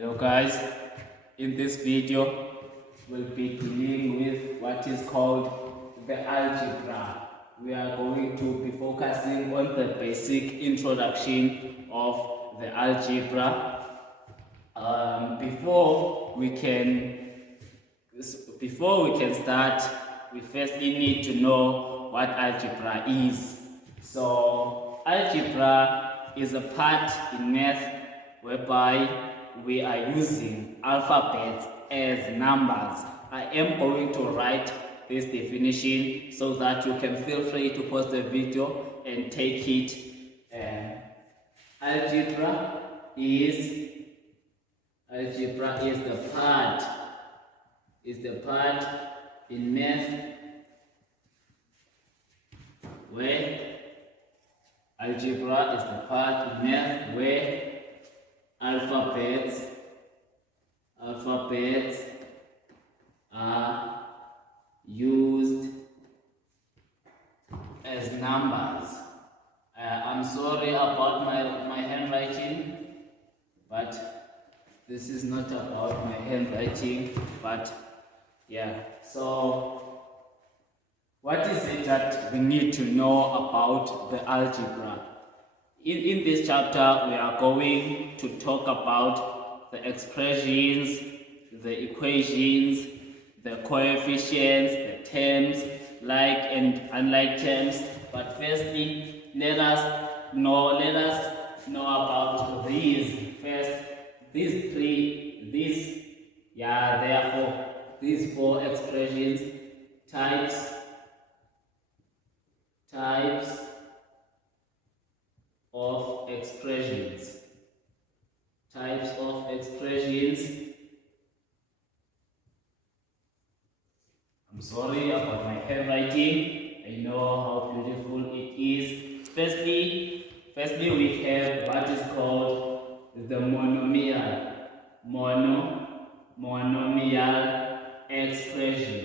Hello guys, in this video we'll be dealing with what is called the algebra. We are going to be focusing on the basic introduction of the algebra. Before we can start, we firstly need to know what algebra is. So algebra is a part in math whereby we are using alphabets as numbers. I am going to write this definition so that you can feel free to pause the video and take it. Algebra is the part in math where algebra is the part in math where alphabets are used as numbers. I'm sorry about my handwriting, but this is not about my handwriting, but yeah. So what is it that we need to know about the algebra? In this chapter, we are going to talk about the expressions, the equations, the coefficients, the terms, like and unlike terms. But firstly, let us know about these first. Therefore, these four expressions: types of expressions. I'm sorry about my handwriting. I know how beautiful it is. Firstly, we have what is called the monomial. Monomial expression.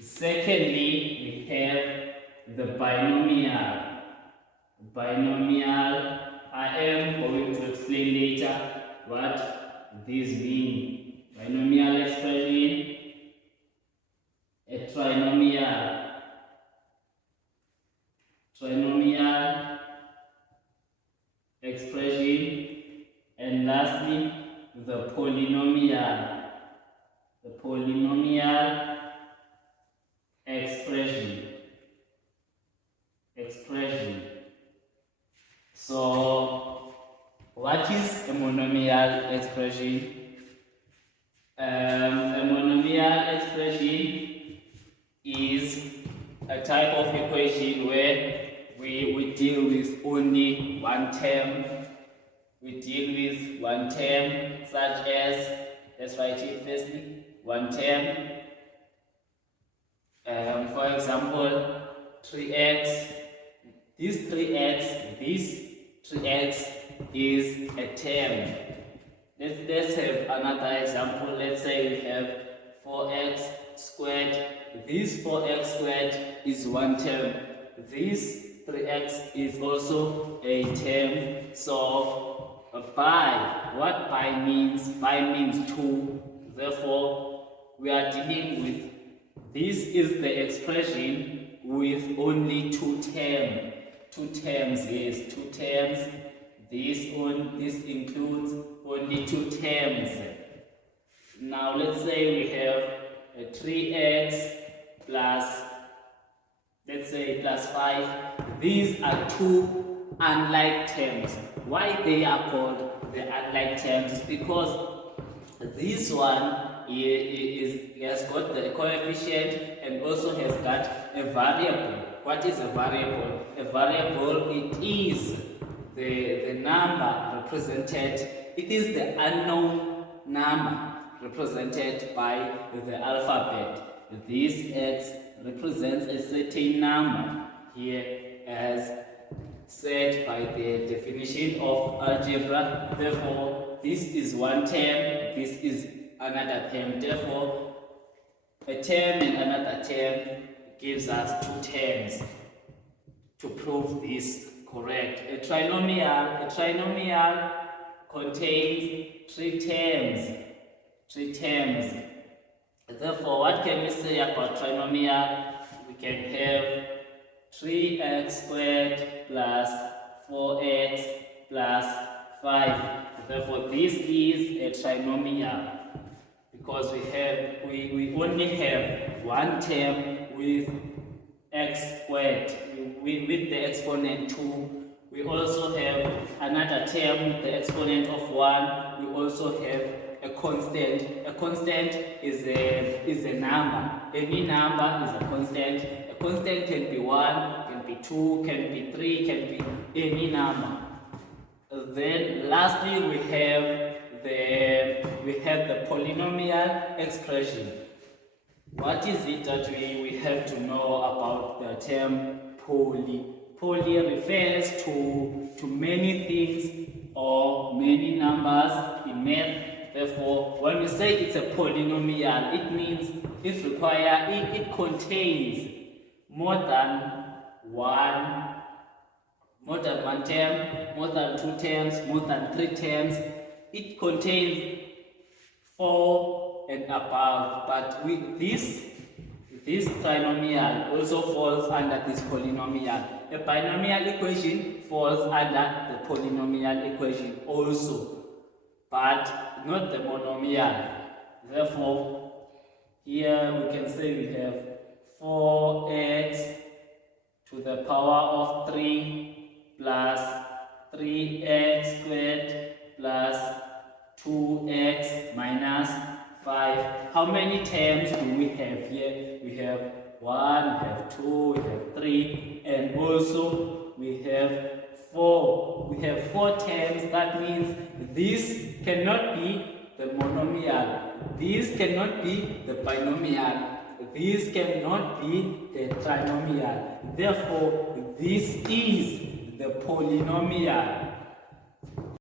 Secondly, we have the binomial. I am going to explain later what these mean. Binomial expression, a trinomial expression, and lastly the polynomial expression. So what is a monomial expression? A monomial expression is a type of equation where we deal with only one term. Such as, let's write it firstly, one term. For example, 3x. This 3x is a term. Let's have another example. Let's say we have 4x squared. This 4x squared is one term. This 3x is also a term. So what by means? By means 2. Therefore, we are dealing with, this is the expression with only two terms. This includes only two terms. Now let's say we have a 3x plus, let's say, plus 5. These are two unlike terms. Why they are called the unlike terms is because this one has got the coefficient and also has got a variable. What is a variable? A variable, it is the number represented, it is the unknown number represented by the alphabet. This x represents a certain number here as set by the definition of algebra. Therefore, this is one term, this is another term. Therefore, a term and another term gives us two terms to prove this correct. A trinomial contains three terms. Therefore, what can we say about trinomial? We can have 3x squared plus 4x plus 5. Therefore, this is a trinomial because we only have one term with x squared with the exponent 2. We also have another term with the exponent of 1. We also have a constant. A constant is a number. Any number is a constant. A constant can be 1, can be 2, can be 3, can be any number. Then lastly we have the polynomial expression. What is it that we have to know about the term poly? Poly refers to many things or many numbers in math. Therefore, when we say it's a polynomial, it means it contains more than one term, more than 2 terms, more than 3 terms. It contains 4 and above, but with this trinomial also falls under this polynomial. A binomial equation falls under the polynomial equation also, but not the monomial. Therefore, here we can say we have 4x to the power of 3 plus 3x squared plus 2x minus 5. How many terms do we have here? We have 1, we have 2, we have 3, and also we have 4. We have 4 terms. That means this cannot be the monomial, this cannot be the binomial, this cannot be the trinomial. Therefore, this is the polynomial.